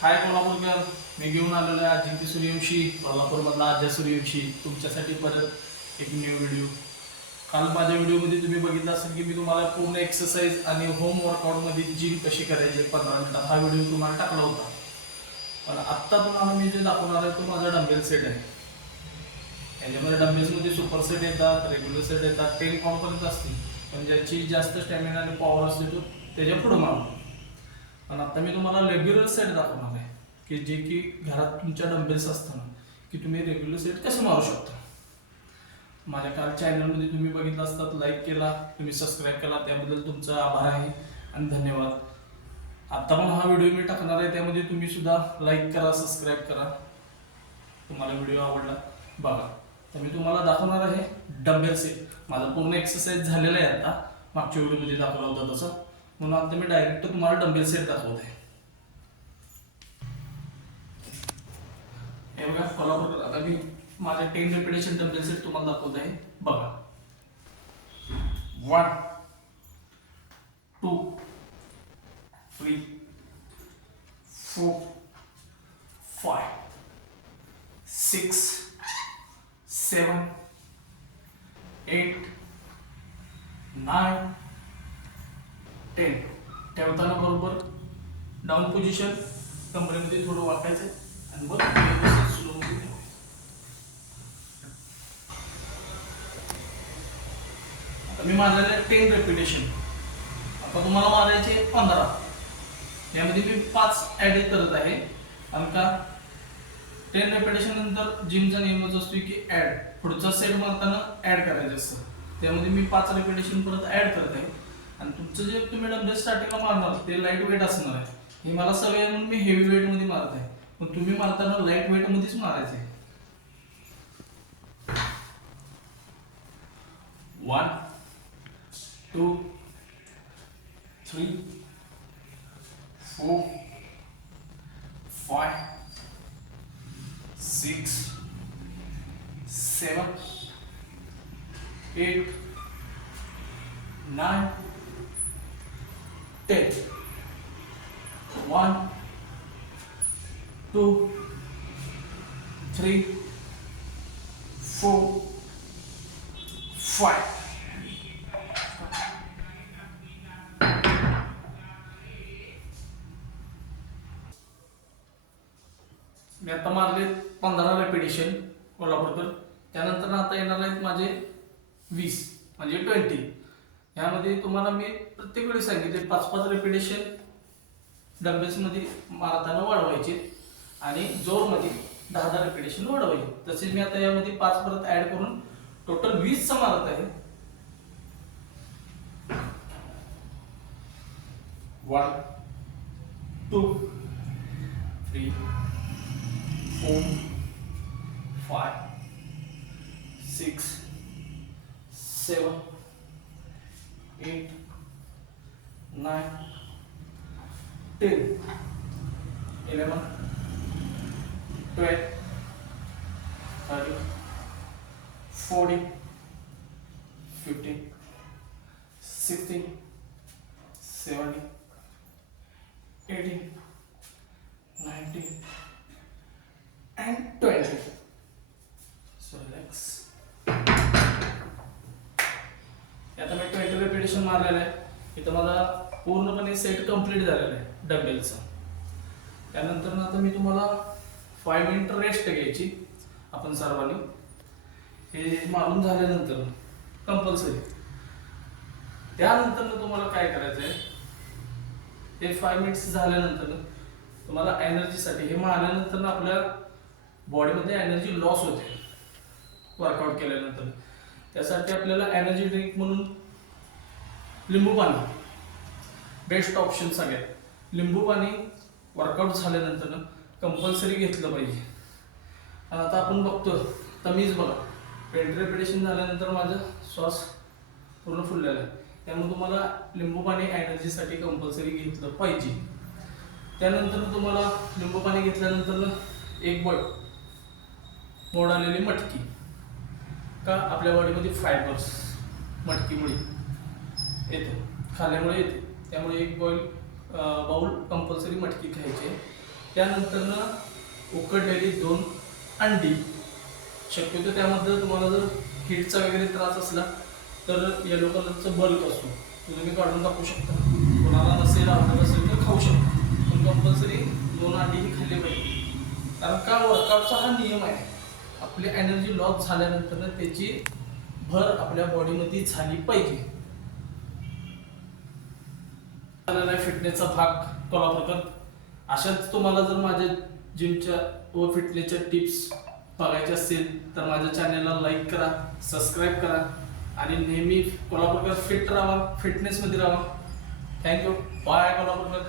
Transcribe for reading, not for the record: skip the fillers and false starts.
हाय कोल्हापूरकर, मी घेऊन आलेलो आहे अजिंक्य सूर्यवंशी, कोल्हापूरमधला अजय सूर्यवंशी तुमच्यासाठी परत एक न्यू व्हिडिओ. काल माझ्या व्हिडिओमध्ये तुम्ही बघितलं असेल की मी तुम्हाला पूर्ण एक्सरसाइज आणि होम वर्कआउटमध्ये जिम कशी करायची 15 मिनिटात हा व्हिडिओ तुम्हाला टाकला होता. पण आत्ता तुम्हाला मी जे दाखवणार आहे तो माझा डंबेल सेट आहे. याच्यामध्ये डंबेल्समध्ये सुपर सेट येतात, रेग्युलर सेट येतात, 10 काउंटपर्यंत असतील. पण ज्याची जास्त स्टॅमिना आणि पॉवर असते तो त्याच्या पुढे मारतो. पण आता मी तुम्हाला रेग्युलर सेट दाखवणार आहे की जे की घरात तुमच्या डंबेल्स असताना की तुम्ही रेग्युलर सेट कसं मारू शकता. माझ्या काल चॅनलमध्ये तुम्ही बघितलं असतात, लाईक केला, तुम्ही सबस्क्राईब केला, त्याबद्दल तुमचा आभार आहे आणि धन्यवाद. आता पण हा व्हिडिओ मी टाकणार आहे, त्यामध्ये तुम्ही सुद्धा लाईक करा, सबस्क्राईब करा. तुम्हाला व्हिडिओ आवडला बघा. तर मी तुम्हाला दाखवणार आहे डंबेल सेट. माझा पूर्ण एक्सरसाइज झालेला आहे आता, मागच्या व्हिडिओमध्ये दाखवला होता तसं. म्हणून आता मी डायरेक्ट तुम्हाला डंबेल सेट दाखवत आहे. हे बघा कोल्हापूर, आता मी माझे 10 रेपिटेशन डंबेल सेट तुम्हाला दाखवत आहे बघा. 1 2 3 4 5 6 7 8 9 10. ठेवताना बरोबर डाऊन पोझिशन, कमरेमध्ये थोडं वाकायचं आणि मग स्लो ठेवायचं. आता मी मारलेले 10 रेपिटेशन, आता तुम्हाला मारायचे 15. यामध्ये मी 5 ॲड करत आहे. कारण का 10 रेपिटेशन नंतर जिमचा नियमच असतो की ॲड, पुढचा सेट मारताना ॲड करायचं असतं. त्यामध्ये मी 5 रेपिटेशन परत ॲड करत आहे. आणि तुमचं जे तुम्ही डंबेल स्टार्टिंगला मारणार ते लाईट वेट असणार आहे. हे मला सवय आहे म्हणून मी हेवी वेटमध्ये मारत आहे, पण तुम्ही मारताना लाईट वेटमध्येच मारायचं आहे. 1 2 3 4 5 6 7 8 9 10. 1 2 3 4 5. मी आता मारले 15 रेपिटेशन कोल्हापूरकर. त्यानंतर आता येणार आहेत माझे 20 म्हणजे 20. यामध्ये तुम्हाला मी प्रत्येक वेळी सांगितले 5-5 रेपिटेशन डंबेल्समध्ये मारताना वाढवायचे आणि जोरमध्ये 10-10 रेपिटेशन वाढवायचे. तसेच मी आता यामध्ये 5 परत ॲड करून टोटल 20 मारत आहे. 1 2 3 4 5 6 7 8 9 10 11 12 13 14 15 16 17 18 19 and 20. So relax. आता मी 20 रेपिटेशन मारलेलं आहे. इथं माझा पूर्णपणे सेट कंप्लीट झालेला आहे डंबेलचा. त्यानंतर आता मी तुम्हाला 5 मिनिट रेस्ट घ्यायची आपण सर्वांनी. हे मारून झाल्यानंतर कंपल्सरी त्यानंतर तुम्हाला काय करायचं आहे, ते 5 मिनिट्स झाल्यानंतर तुम्हाला एनर्जीसाठी हे मारल्यानंतर आपल्या बॉडीमध्ये एनर्जी लॉस होते वर्कआउट केल्यानंतर. त्यासाठी आपल्याला एनर्जी ड्रिंक म्हणून लिंबू पाणी बेस्ट ऑप्शन सगळ्यात. लिंबू पाणी वर्कआउट झाल्यानंतर कंपल्सरी घेतलं पाहिजे. आणि आता आपण बघतो तमीज बघा, 20 रेपिटेशन झाल्यानंतर माझा श्वास पूर्ण फुललेला आहे. त्यामुळे तुम्हाला लिंबू पाणी एनर्जीसाठी कंपल्सरी घेतलं पाहिजे. त्यानंतर तुम्हाला लिंबू पाणी घेतल्यानंतर एक मोड आलेली मटकी, का आपल्या बॉडीमध्ये फायबर्स मटकीमुळे येते, खाल्यामुळे येते. त्यामुळे एक बाउल कंपल्सरी मटकी खायची. त्यानंतरनं उकडलेली 2 अंडी. शक्यतो त्यामध्ये तुम्हाला जर हीटचा वगैरे त्रास असला तर येलो कलरचं बल्क असतो तो तुम्ही काढून टाकू शकता. कोणाला नसेल आवडत असेल तर खाऊ शकता, पण कंपल्सरी 2 अंडी ही खाल्ली पाहिजे. कारण का वर्कआउटचा हा नियम आहे, आपली एनर्जी लॉस झाल्यानंतर त्याची भर आपल्या बॉडीमध्ये झाली पाहिजे. फिटनेसचा भाग कोल्हापूरकर. अशाच तुम्हाला जर माझ्या जिमच्या व फिटनेसच्या टिप्स बघायचे असतील तर माझ्या चॅनलला लाईक करा, सबस्क्राईब करा आणि नेहमी कोल्हापूरकर फिट राहा, फिटनेसमध्ये राहा. थँक्यू. बाय कोल्हापूरकर.